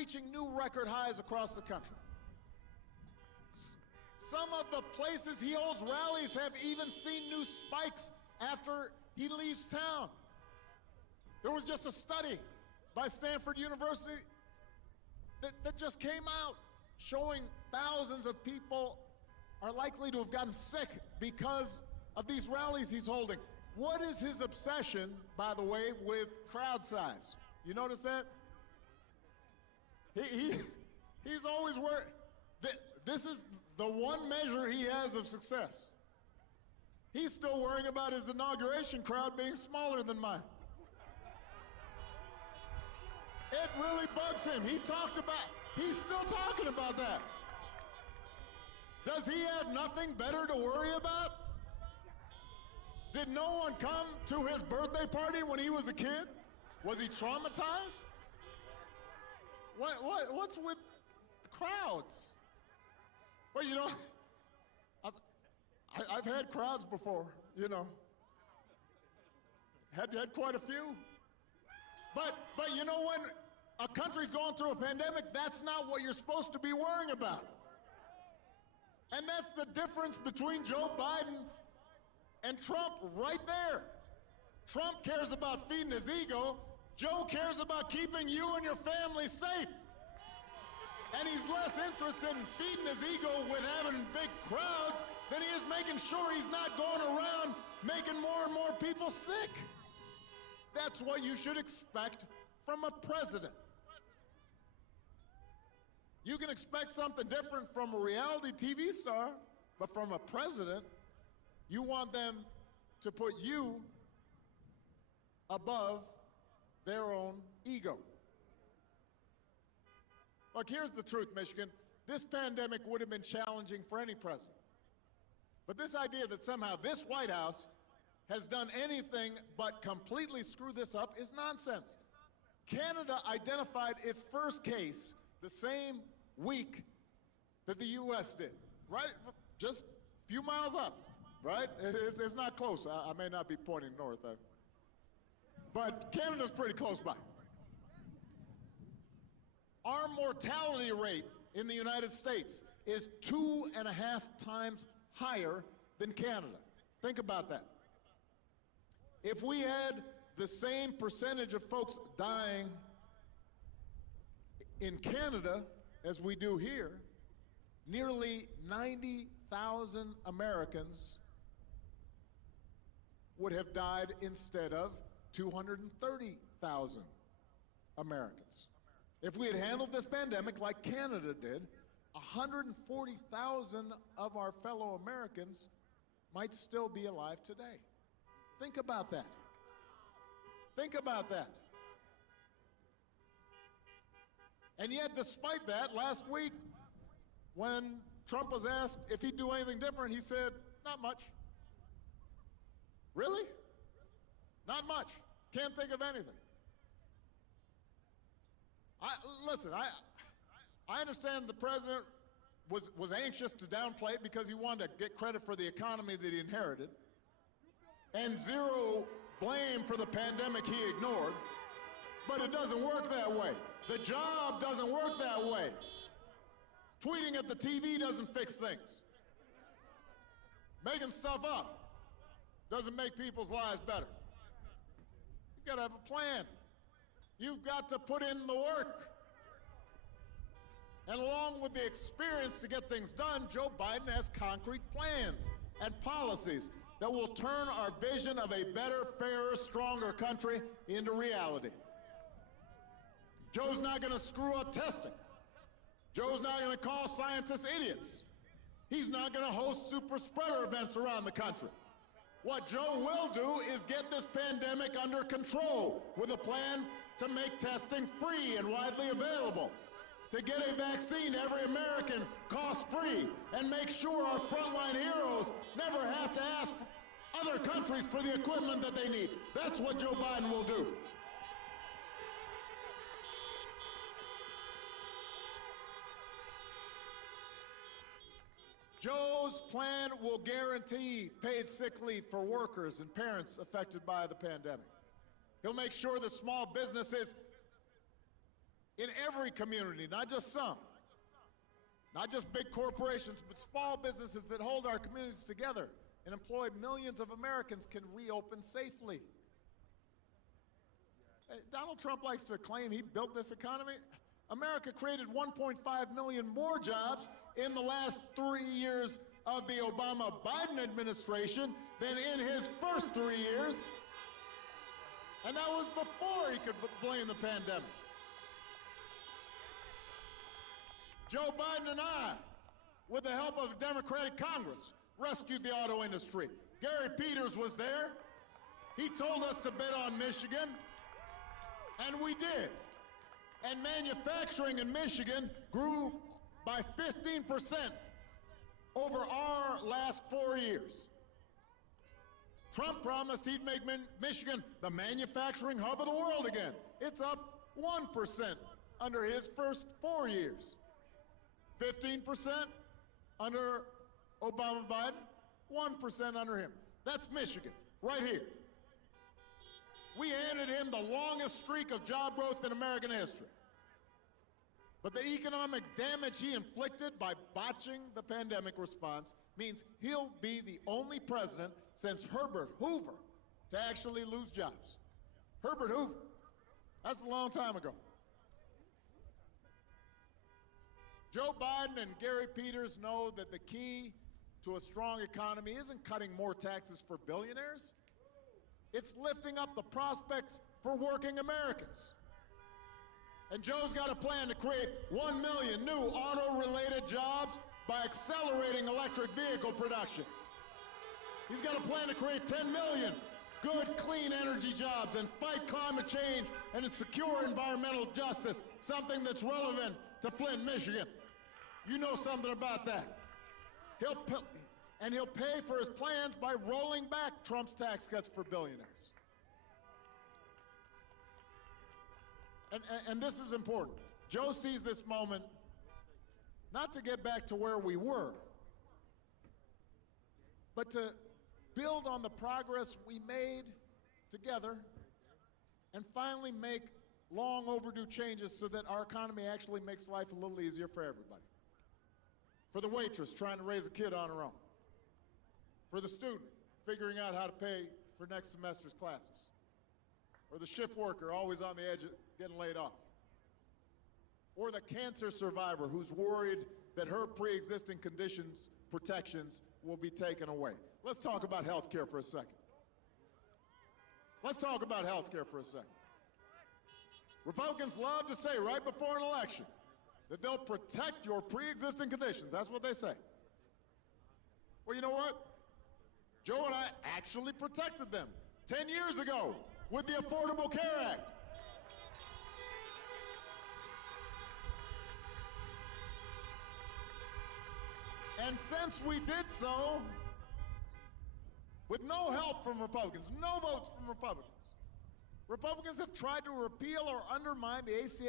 reaching new record highs across the country. Some of the places he holds rallies have even seen new spikes after he leaves town. There was just a study by Stanford University that just came out showing thousands of people are likely to have gotten sick because of these rallies he's holding. What is his obsession, by the way, with crowd size? You notice that? He's always worried. This is the one measure he has of success. He's still worrying about his inauguration crowd being smaller than mine. It really bugs him. He's still talking about that. Does he have nothing better to worry about? Did no one come to his birthday party when he was a kid? Was he traumatized? What's with crowds? Well, you know, I've had crowds before, you know. Had quite a few. But you know, when a country's going through a pandemic, that's not what you're supposed to be worrying about. And that's the difference between Joe Biden and Trump right there. Trump cares about feeding his ego. Joe cares about keeping you and your family safe. And he's less interested in feeding his ego with having big crowds than he is making sure he's not going around making more and more people sick. That's what you should expect from a president. You can expect something different from a reality TV star, but from a president, you want them to put you above their own ego. Look, here's the truth, Michigan. This pandemic would have been challenging for any president. But this idea that somehow this White House has done anything but completely screw this up is nonsense. Canada identified its first case the same week that the U.S. did, right? Just a few miles up, right? It's not close. I may not be pointing north, but Canada's pretty close by. Our mortality rate in the United States is 2.5 times higher than Canada. Think about that. If we had the same percentage of folks dying in Canada as we do here, nearly 90,000 Americans would have died instead of 230,000 Americans. If we had handled this pandemic like Canada did, 140,000 of our fellow Americans might still be alive today. Think about that. Think about that. And yet, despite that, last week, when Trump was asked if he'd do anything different, he said, not much. Really? Not much. Can't think of anything. Listen, I understand the president was anxious to downplay it because he wanted to get credit for the economy that he inherited and zero blame for the pandemic he ignored, but it doesn't work that way. The job doesn't work that way. Tweeting at the TV doesn't fix things. Making stuff up doesn't make people's lives better. You've got to have a plan. You've got to put in the work. And along with the experience to get things done, Joe Biden has concrete plans and policies that will turn our vision of a better, fairer, stronger country into reality. Joe's not going to screw up testing. Joe's not going to call scientists idiots. He's not going to host super spreader events around the country. What Joe will do is get this pandemic under control with a plan to make testing free and widely available, to get a vaccine to every American cost-free, and make sure our frontline heroes never have to ask other countries for the equipment that they need. That's what Joe Biden will do. Joe's plan will guarantee paid sick leave for workers and parents affected by the pandemic. He'll make sure that small businesses in every community, not just some. Not just big corporations, but small businesses that hold our communities together and employ millions of Americans can reopen safely. Donald Trump likes to claim he built this economy. America created 1.5 million more jobs in the last 3 years of the Obama-Biden administration than in his first 3 years. And that was before he could blame the pandemic. Joe Biden and I, with the help of a Democratic Congress, rescued the auto industry. Gary Peters was there. He told us to bet on Michigan, and we did. And manufacturing in Michigan grew by 15% over our last 4 years. Trump promised he'd make Michigan the manufacturing hub of the world again. It's up 1% under his first 4 years. 15% under Obama-Biden, 1% under him. That's Michigan, right here. We handed him the longest streak of job growth in American history. But the economic damage he inflicted by botching the pandemic response means he'll be the only president since Herbert Hoover to actually lose jobs. Herbert Hoover. That's a long time ago. Joe Biden and Gary Peters know that the key to a strong economy isn't cutting more taxes for billionaires. It's lifting up the prospects for working Americans. And Joe's got a plan to create 1 million new auto-related jobs by accelerating electric vehicle production. He's got a plan to create 10 million good, clean energy jobs and fight climate change and secure environmental justice, something that's relevant to Flint, Michigan. You know something about that. He'll pay for his plans by rolling back Trump's tax cuts for billionaires. And this is important. Joe sees this moment not to get back to where we were, but to build on the progress we made together and finally make long overdue changes so that our economy actually makes life a little easier for everybody. For the waitress trying to raise a kid on her own. For the student figuring out how to pay for next semester's classes. Or the shift worker always on the edge of getting laid off. Or the cancer survivor who's worried that her pre-existing conditions, protections will be taken away. Let's talk about health care for a second. Let's talk about health care for a second. Republicans love to say right before an election that they'll protect your pre-existing conditions. That's what they say. Well, you know what? Joe and I actually protected them 10 years ago with the Affordable Care Act. And since we did so, with no help from Republicans, no votes from Republicans, Republicans have tried to repeal or undermine the ACA